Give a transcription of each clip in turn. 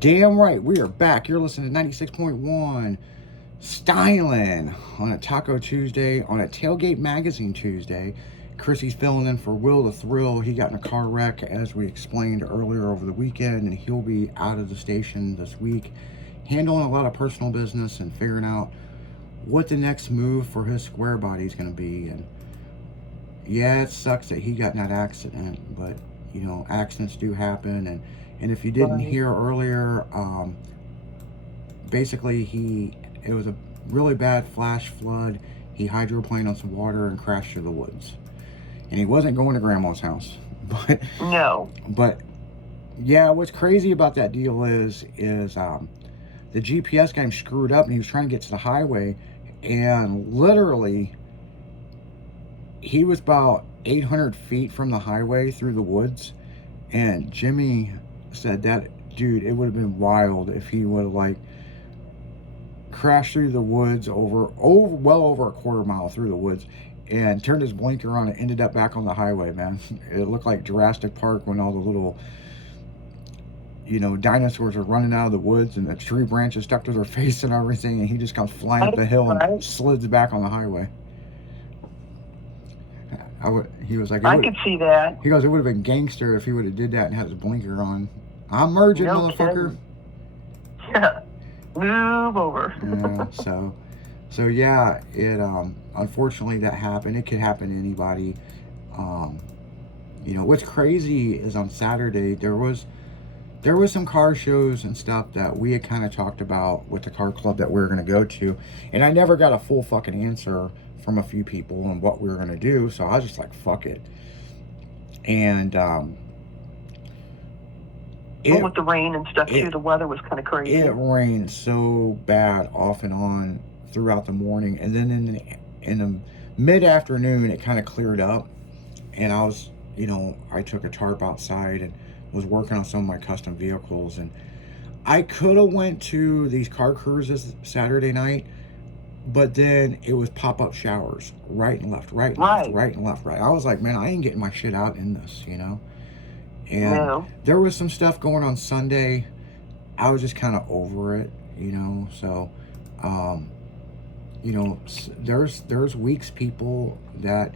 Damn right, we are back. You're listening to 96.1 Styling on a Taco Tuesday, on a Tailgate Magazine Tuesday. Chrissy's filling in for Will the Thrill. He got in a car wreck, as we explained earlier over the weekend, and he'll be out of the station this week, handling a lot of personal business and figuring out what the next move for his square body is going to be. And yeah, it sucks that he got in that accident, but you know, accidents do happen. And if you didn't Right. hear earlier, basically it was a really bad flash flood. He hydroplaned on some water and crashed through the woods. And he wasn't going to grandma's house. No. But yeah, what's crazy about that deal is the GPS got him screwed up, and he was trying to get to the highway, and literally he was about 800 feet from the highway through the woods. And Jimmy said that, dude, it would have been wild if he would have like crashed through the woods well over a quarter mile through the woods and turned his blinker on and ended up back on the highway, man. It looked like Jurassic Park when all the little, you know, dinosaurs are running out of the woods and the tree branches stuck to their face and everything, and he just comes flying up the hill and slides back on the highway. He was like, I could see that. He goes, it would have been gangster if he would have did that and had his blinker on. I'm merging, No motherfucker. Yeah. Move over. Yeah, so yeah, it unfortunately that happened. It could happen to anybody. You know, what's crazy is on Saturday there was some car shows and stuff that we had kind of talked about with the car club that we were going to go to, and I never got a full fucking answer from a few people on what we were going to do, so I was just like, fuck it. And with the rain and stuff too, the weather was kind of crazy. It rained so bad off and on throughout the morning, and then in the mid-afternoon it kind of cleared up, and I was, you know, I took a tarp outside and was working on some of my custom vehicles, and I could have went to these car cruises Saturday night, but then it was pop-up showers right and left, right and left, right and left, right. I was like, man, I ain't getting my shit out in this, you know. And there was some stuff going on Sunday. I was just kind of over it, you know. So, you know, there's weeks people that,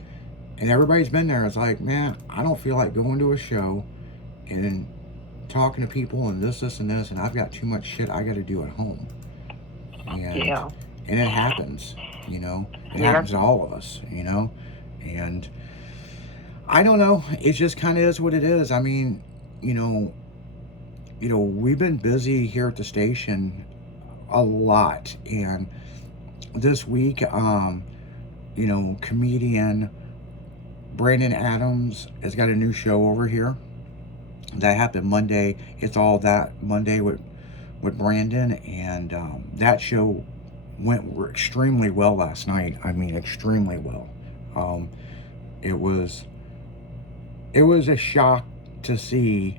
and everybody's been there. It's like, man, I don't feel like going to a show and talking to people and this, and this, and I've got too much shit I got to do at home. And it happens, you know. It happens to all of us, you know. And I don't know. It just kind of is what it is. I mean, you know, we've been busy here at the station a lot, and this week, you know, comedian Brandon Adams has got a new show over here that happened Monday. It's All That Monday with Brandon, and that show went extremely well last night. I mean, extremely well. It was a shock to see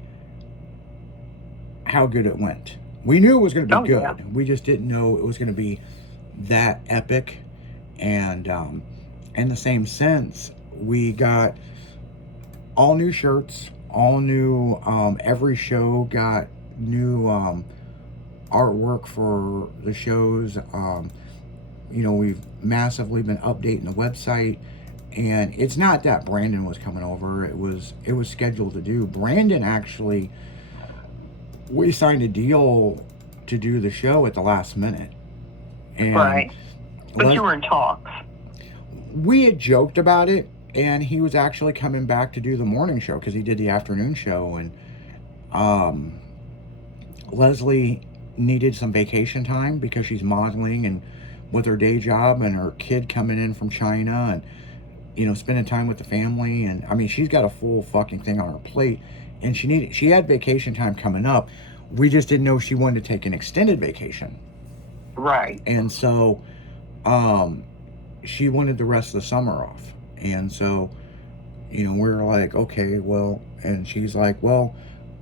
how good it went. We knew it was going to be good. Yeah. We just didn't know it was going to be that epic. And in the same sense, we got all new shirts, all new, every show got new artwork for the shows. You know, we've massively been updating the website. And it's not that Brandon was coming over. It was scheduled to do. Brandon actually, we signed a deal to do the show at the last minute. And right. But you were in talks. We had joked about it, and he was actually coming back to do the morning show because he did the afternoon show. And Leslie needed some vacation time because she's modeling and with her day job and her kid coming in from China and, you know, spending time with the family. And I mean, she's got a full fucking thing on her plate, and she had vacation time coming up. We just didn't know she wanted to take an extended vacation. Right. And so, she wanted the rest of the summer off. And so, you know, we're like, okay, well, and she's like, well,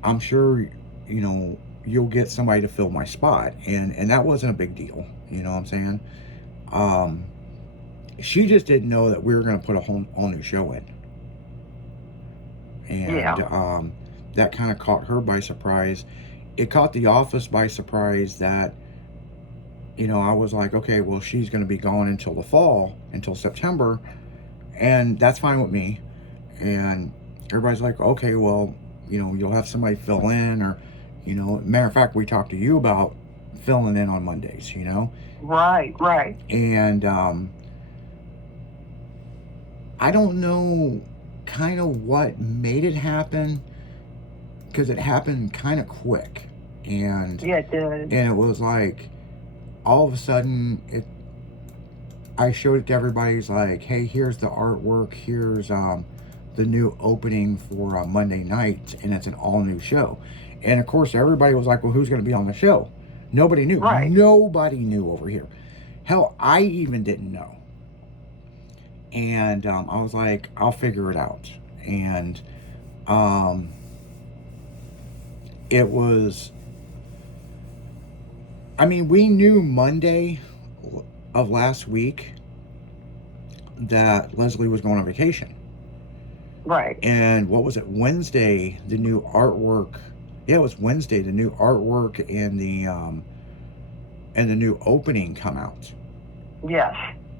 I'm sure, you know, you'll get somebody to fill my spot. And that wasn't a big deal. You know what I'm saying? She just didn't know that we were going to put a whole new show in. And that kind of caught her by surprise. it caught the office by surprise that, I was like, okay, well, she's going to be gone until the fall, until September, and that's fine with me. And everybody's like, okay, well, you'll have somebody fill in, or, matter of fact, we talked to you about filling in on Mondays, Right, right. And I don't know kind of what made it happen, because it happened kind of quick. And Yeah, it did. and it was like, all of a sudden, I showed it to everybody. It's like, hey, here's the artwork, here's the new opening for Monday night, and it's an all new show. And of course, everybody was like, well, who's going to be on the show? Nobody knew. Right. Nobody knew over here. Hell, I even didn't know. And I was like, I'll figure it out. And it was, I mean, we knew Monday of last week that Leslie was going on vacation. Right. And what was it? Wednesday, the new artwork. Yeah, it was Wednesday. The new artwork and the new opening come out. Yes.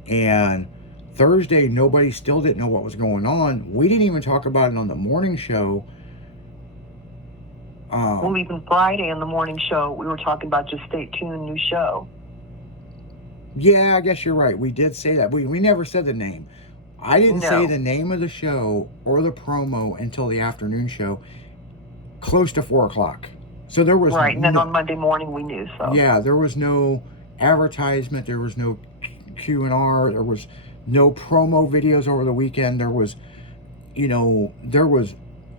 And Thursday, nobody still didn't know what was going on. We didn't even talk about it on the morning show. Well, even Friday in the morning show, we were talking about just stay tuned, new show. Yeah, I guess you're right. We did say that. We never said the name. I didn't say the name of the show or the promo until the afternoon show, close to 4 o'clock. So there was right, and then on Monday morning we knew. So yeah, there was no advertisement. There was no Q&R. There was no promo videos over the weekend. There was,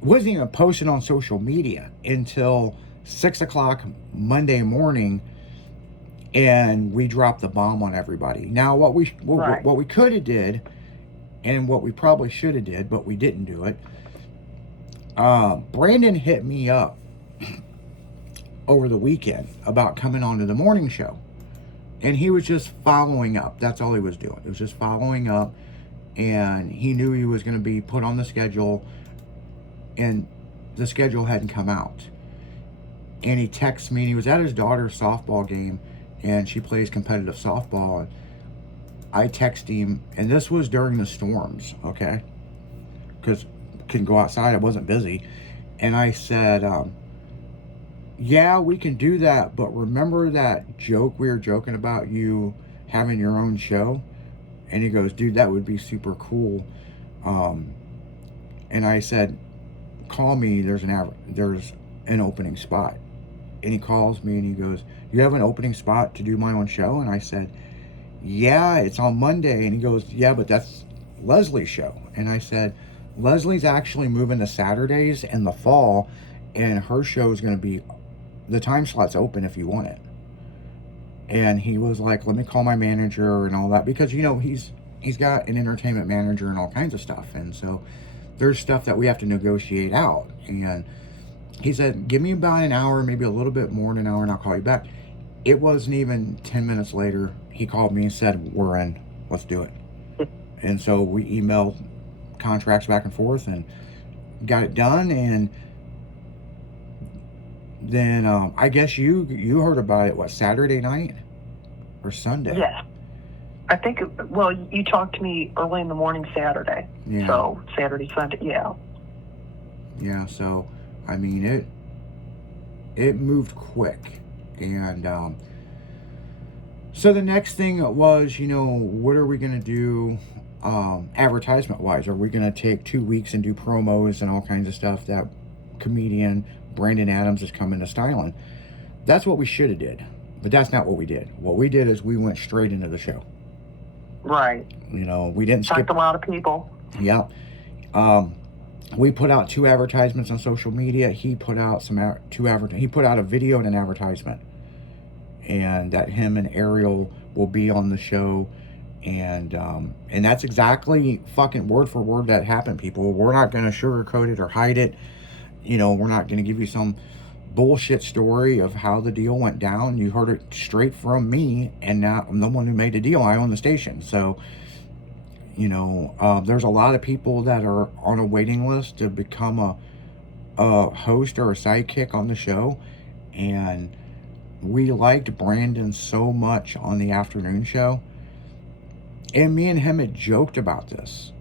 wasn't even posted on social media until 6 o'clock Monday morning. And we dropped the bomb on everybody. Now, what we could have did, and what we probably should have did, but we didn't do it. Brandon hit me up over the weekend about coming on to the morning show, and he was just following up. That's all he was doing. It was just following up, and he knew he was going to be put on the schedule, and the schedule hadn't come out. And he texted me, and he was at his daughter's softball game, and she plays competitive softball. And I texted him, and this was during the storms, okay? Because couldn't go outside, I wasn't busy. And I said, yeah, we can do that, but remember that joke we were joking about you having your own show? And he goes, dude, that would be super cool. And I said, call me, there's an opening spot. And he calls me and he goes, you have an opening spot to do my own show? And I said, yeah, it's on Monday. And he goes, yeah, but that's Leslie's show. And I said, Leslie's actually moving to Saturdays in the fall, and her show is going to be, the time slot's open if you want it. And he was like, let me call my manager and all that, because he's got an entertainment manager and all kinds of stuff, and so there's stuff that we have to negotiate out. And he said, give me about an hour, maybe a little bit more than an hour, and I'll call you back. It wasn't even 10 minutes later, he called me and said, we're in, let's do it. And so we emailed contracts back and forth and got it done. And then I guess you heard about it, what, Saturday night or Sunday? Yes. I think, you talked to me early in the morning Saturday. Yeah. So Saturday, Sunday, yeah. Yeah, so, I mean, it moved quick. And so the next thing was, what are we going to do advertisement-wise? Are we going to take 2 weeks and do promos and all kinds of stuff that comedian Brandon Adams is coming to styling? That's what we should have did, but that's not what we did. What we did is we went straight into the show. Right. We didn't skip a lot of people. Yeah. We put out 2 advertisements on social media. He put out he put out a video and an advertisement, and that him and Ariel will be on the show. And that's exactly fucking word for word that happened, people. We're not going to sugarcoat it or hide it. We're not going to give you some bullshit story of how the deal went down. You heard it straight from me, and now I'm the one who made the deal. I own the station. So, there's a lot of people that are on a waiting list to become a host or a sidekick on the show. And we liked Brandon so much on the afternoon show. And me and him had joked about this.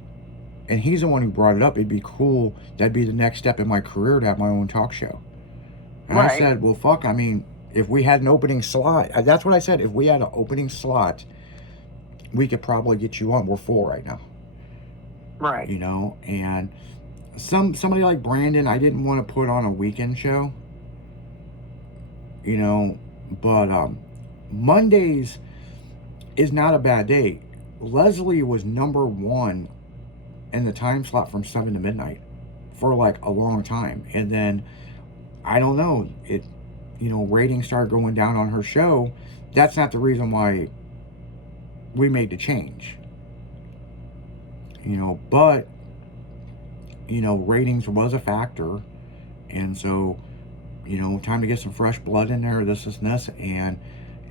And he's the one who brought it up. It'd be cool. That'd be the next step in my career to have my own talk show. And I Right. said, well, fuck, I mean, if we had an opening slot, that's what I said. If we had an opening slot, we could probably get you on. We're full right now. Right. You know, and somebody like Brandon, I didn't want to put on a weekend show. You know, but Mondays is not a bad day. Leslie was number one in the time slot from 7 to midnight for like a long time. And then I don't know, it, you know, ratings started going down on her show. That's not the reason why we made the change. You know, but you know, ratings was a factor. And so, you know, time to get some fresh blood in there, this and this. And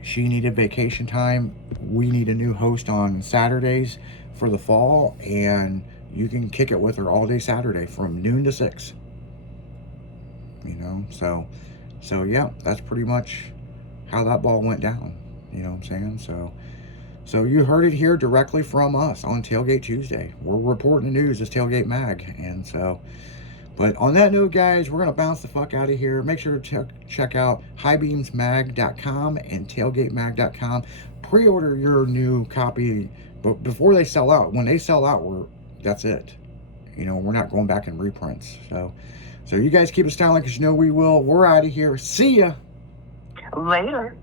she needed vacation time. We need a new host on Saturdays for the fall, and you can kick it with her all day Saturday from noon to 6. You know, so yeah, that's pretty much how that ball went down. You know what I'm saying? So you heard it here directly from us on Tailgate Tuesday. We're reporting the news as Tailgate Mag, and so. But on that note, guys, we're going to bounce the fuck out of here. Make sure to check out highbeamsmag.com and tailgatemag.com. Pre-order your new copy, but before they sell out. When they sell out, that's it. You know, we're not going back in reprints. So you guys keep it styling because you know we will. We're out of here. See ya. Later.